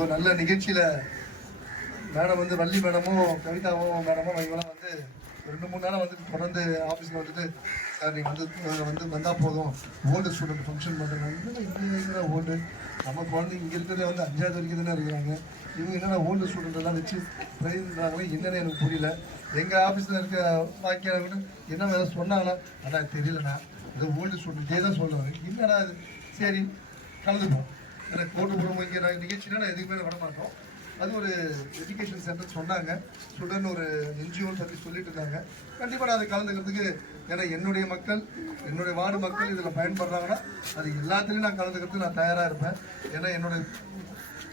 ஒரு நல்ல நிகழ்ச்சியில் மேடம் வந்து வள்ளி மேடமும் கவிதாவும் மேடமும் இவங்களாம் வந்து ரெண்டு மூணு நாளாக வந்து தொடர்ந்து ஆஃபீஸில் வந்துட்டு சார் நீங்கள் வந்து வந்து வந்தால் போதும். ஓல்டு ஸ்டூடெண்ட் ஃபங்க்ஷன் பண்ணுறாங்க இங்கே இருக்கிற ஓல்டு நம்ம குழந்தைங்க இங்கே இருக்கிறதே வந்து அஞ்சாவது வரைக்கும் தானே இருக்கிறாங்க. இவங்க என்னென்ன ஓல்டு ஸ்டூடெண்ட் எல்லாம் வச்சு ட்ரைன்றாங்களே என்னென்னு எனக்கு புரியல. எங்கள் ஆஃபீஸில் இருக்க வாக்கியாளர் என்ன வேலை சொன்னாங்கன்னா அதான் தெரியலண்ணா. இது ஓல்டு ஸ்டூடெண்ட்டே தான் சொல்லுவாங்க என்னடா இது? சரி கலந்துப்போம். எனக்கு கோட்டு போடுவோம் இங்கே நான் நிகழ்ச்சினா நான் எதுக்குமே விட மாட்டோம். அது ஒரு எஜுகேஷன் சென்டர் சொன்னாங்க. ஸ்டூடெண்ட் ஒரு என்ஜிஓன்னு பற்றி சொல்லிட்டு இருந்தாங்க. கண்டிப்பாக நான் அதை கலந்துக்கிறதுக்கு ஏன்னா என்னுடைய மக்கள் என்னுடைய வார்டு மக்கள் இதில் பயன்படுறாங்கன்னா அது எல்லாத்துலேயும் நான் கலந்துக்கிறதுக்கு நான் தயாராக இருப்பேன். ஏன்னா என்னுடைய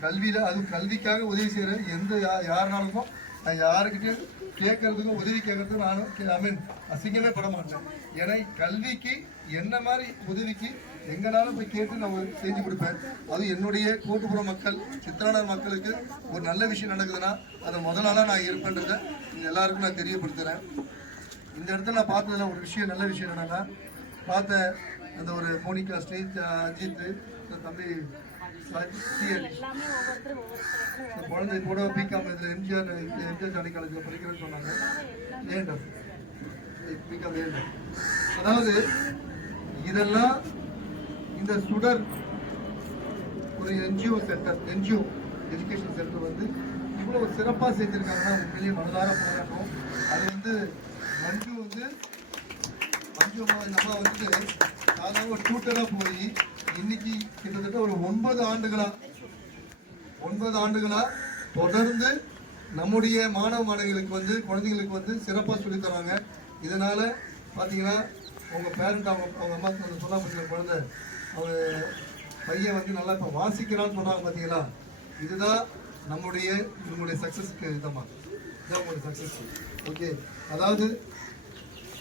கல்வியில் அதுவும் கல்விக்காக உதவி செய்கிற எந்த யா யாருனாலுக்கும் நான் யாருக்கிட்டையும் கேட்கறதுக்கும் உதவி கேட்கறதுக்கும் நானும் ஐ மீன் அசிங்கமே பட மாட்டேன். ஏன்னா கல்விக்கு என்ன மாதிரி உதவிக்கு எங்கனாலும் போய் கேட்டு நான் செஞ்சு கொடுப்பேன். அதுவும் என்னுடைய கோட்டுப்புற மக்கள் சித்திரானர் மக்களுக்கு ஒரு நல்ல விஷயம் நடக்குதுன்னா அதை முதல் நாளாக நான் இருப்பேன்றதை எல்லாருக்கும் நான் தெரியப்படுத்துகிறேன் இந்த இடத்துல நான் பார்த்ததில் ஒரு விஷயம் நல்ல விஷயம் என்னென்னா பார்த்த அந்த ஒரு மோனிகா ஸ்ரீஜ் அஜித் தம்பி குழந்தை கூட பிகாம் இதில் எம்ஜிஆர் எம்ஜிஆர் ஜானி காலேஜில் படிக்கிறேன்னு சொன்னாங்க. ஏண்டம் பிகாம் ஏண்டம் அதாவது இதெல்லாம் இந்த சுடர் ஒரு NGO centre NGO education centre வந்து இவ்வளோ சிறப்பாக செஞ்சுருக்காங்கன்னா உண்மையிலேயே மனதார போராட்டம். அது வந்து மஞ்சு வந்து மஞ்சு அம்மா அம்மா வந்து சாதாரண டூட்டராக போய் இன்னைக்கு கிட்டத்தட்ட ஒரு ஒன்பது ஆண்டுகளா ஒன்பது ஆண்டுகளா தொடர்ந்து நம்முடைய மாணவ மாணவிகளுக்கு வந்து குழந்தைங்களுக்கு வந்து சிறப்பாக சொல்லி தராங்க. இதனால பார்த்தீங்கன்னா உங்கள் பேரண்ட் அவங்க அவங்க அம்மா சொன்ன சொன்னா பார்த்தீங்க குழந்தை அவர் பையன் வந்து நல்லா இப்போ வாசிக்கிறான்னு சொன்னாங்க பார்த்தீங்களா இதுதான் நம்முடைய நம்முடைய சக்ஸஸ்க்கு விதமாக இதுதான் உங்களுடைய சக்ஸஸ் ஓகே அதாவது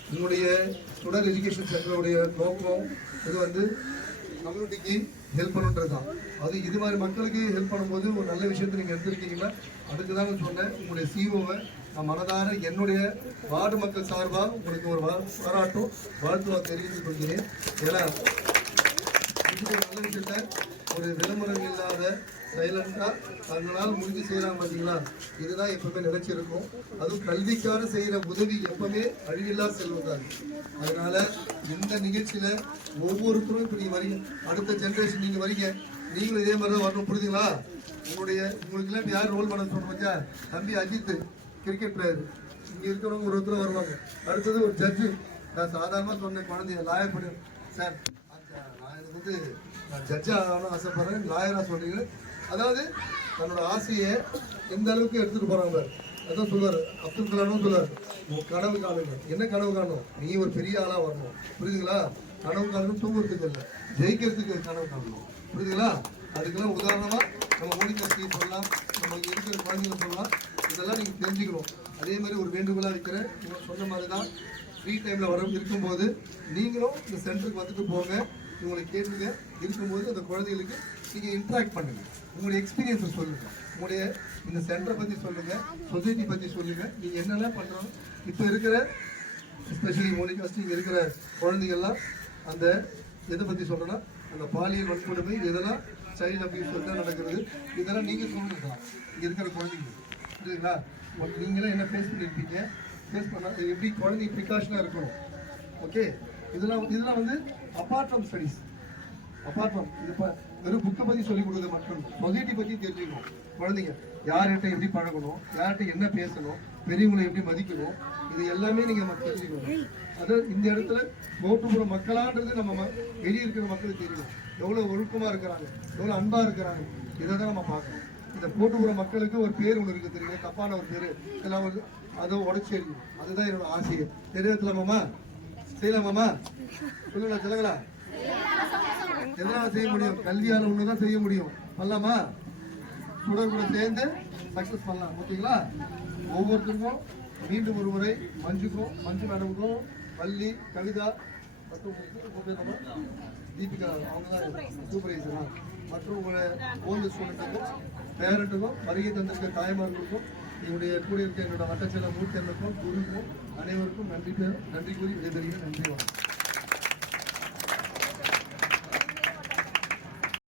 உங்களுடைய தொடர் எஜுகேஷன் சென்டருடைய நோக்கம் இது வந்து கம்யூனிட்டிக்கு ஹெல்ப் பண்ணுன்றது தான். அது இது மாதிரி மக்களுக்கு ஹெல்ப் பண்ணும்போது ஒரு நல்ல விஷயத்தை நீங்கள் எடுத்திருக்கீங்கன்னா அதுக்கு தான் சொன்னேன். உங்களுடைய சிஓவை நான் மனதார என்னுடைய வார்டு மக்கள் சார்பாக உங்களுக்கு ஒரு வா- பாராட்டும் வாழ்த்து தெரிவித்துக் கொள்கிறேன் ஏன்னா இது ஒரு நல்ல விஷயத்த ஒரு விளம்பரம் இல்லாத சைலண்டாக தங்களால் முடிஞ்சு செய்கிறாங்க பார்த்தீங்களா இதுதான் எப்பவுமே நினைச்சிருக்கும் அதுவும் கல்விக்காக செய்கிற உதவி எப்பவுமே அழிவில்லா செல்வதாது அதனால இந்த நிகழ்ச்சியில ஒவ்வொருத்தரும் இப்ப நீங்க வரீங்க அடுத்த ஜென்ரேஷன் நீங்க வரீங்க நீங்களும் இதே மாதிரி தான் வரணும். புரியுதுங்களா? உங்களுடைய உங்களுக்கு எல்லாம் யார் ரோல் மாடல் சொல்லுங்க தம்பி அஜித் கிரிக்கெட் பிளேயர் இங்க இருக்கிறவங்க ஒரு ஒருத்தர் வருவாங்க. அடுத்தது ஒரு ஜட்ஜு நான் சாதாரணமா சொன்னேன் குழந்தைய லாயர் பண்ணி. சார் நான் எனக்கு வந்து நான் ஜட்ஜ் ஆகணும் ஆசைப்படுறேன். லாயராக சொன்னீங்க அதாவது தன்னோட ஆசையை எந்த அளவுக்கு எடுத்துட்டு போறாங்க அதான் சொல்லுவார் அப்துல் கலாமும் சொல்லுவார் உன் கனவு காணுங்க. என்ன கனவு காணும்? நீ ஒரு பெரிய ஆளா வரணும். புரியுதுங்களா? கனவு காணணும் தூங்குறதுக்கு இல்லை. ஜெயிக்கிறதுக்கு கனவு காணணும். புரியுதுங்களா? அதுக்கெல்லாம் உதாரணமா நம்ம மோனிகா சொல்லலாம் நம்ம இருக்கிற குழந்தைங்க சொல்லலாம். இதெல்லாம் நீங்க தெரிஞ்சுக்கணும். அதே மாதிரி ஒரு வேண்டுகோளா இருக்கிறேன் இவங்க சொன்ன மாதிரி தான் ஃப்ரீ டைமில் வர இருக்கும்போது நீங்களும் இந்த சென்டருக்கு வந்துட்டு போங்க. இவங்களை கேட்டுங்க. இருக்கும்போது அந்த குழந்தைகளுக்கு நீங்கள் இன்ட்ராக்ட் பண்ணுங்க. உங்களுடைய எக்ஸ்பீரியன்ஸை சொல்லுங்க. உங்களுடைய இந்த சென்டரை பற்றி சொல்லுங்கள் சொசைட்டி பற்றி சொல்லுங்கள் நீங்கள் என்னெல்லாம் பண்ணுறோம் இப்போ இருக்கிற எஸ்பெஷலி ஃபஸ்ட்டு இங்கே இருக்கிற குழந்தைங்கள்லாம் அந்த எதை பற்றி சொல்கிறேன்னா அந்த பாலியல் வன்கொடுமை இதெல்லாம் சைல்டு அப்படின்னு தான் நடக்கிறது இதெல்லாம் நீங்கள் சொல்லிருக்கலாம் இங்கே இருக்கிற குழந்தைங்க. புரியுதுங்களா? உங்க- நீங்களே என்ன ஃபேஸ் பண்ணியிருப்பீங்க ஃபேஸ் பண்ண எப்படி குழந்தை ப்ரிகாஷனாக இருக்கணும்? ஓகே இதெல்லாம் இதெல்லாம் வந்து apart from studies apart from இது இப்போ வெறும் புக்கை பற்றி சொல்லிக் கொடுக்குறது மட்டும். சொசைட்டி பற்றி தெரிஞ்சுக்கணும். குழந்தைங்க யார்கிட்ட எப்படி பழகணும் யார்கிட்ட என்ன பேசணும் பெரியவங்களை எப்படி மதிக்கணும் இது எல்லாமே நீங்கள் தெரிஞ்சுக்கணும். அது இந்த இடத்துல கோட்டுப்புற மக்களான்றது நம்ம வெளியே இருக்கிற மக்களுக்கு தெரியணும். எவ்வளோ ஒழுக்கமாக இருக்கிறாங்க எவ்வளோ அன்பாக இருக்கிறாங்க இதை தான் நம்ம பார்க்கணும். இந்த கோட்டுப்புற மக்களுக்கு ஒரு பேர் ஒன்று இருக்கு தெரியுங்க தப்பான ஒரு பேர். இதெல்லாம் ஒரு அதை உடச்சி அதுதான் என்னோட ஆசையை தெரியாதுலாமாமா செய்யலாமாமா சொல்லுங்களா சொல்லுங்களா எதனால செய்ய முடியும்? கல்வியால ஒண்ணுதான் செய்ய முடியும். பண்ணலாமா? சுடர் கூட சேர்ந்து சக்சஸ் பண்ணலாம். ஓகேங்களா? ஒவ்வொருத்தருக்கும் மீண்டும் ஒரு முறை மஞ்சுக்கும் மஞ்சு மேடமுக்கும் வள்ளி கவிதா மற்றும் தீபிகா அவங்க தான் சூப்பர்வைசரா மற்றும் உங்களை ஓல்டு ஸ்டூடெண்ட்டுக்கும் பேரண்ட்டுக்கும் வருகை தந்திருக்க தாய்மார்களுக்கும் என்னுடைய கூட இருக்க என்னோட வட்டச்செயல மூர்த்தி அண்ணனுக்கும் குருக்கும் அனைவருக்கும் நன்றி நன்றி கூறி விடைபெறுகிறேன். நன்றி வணக்கம்.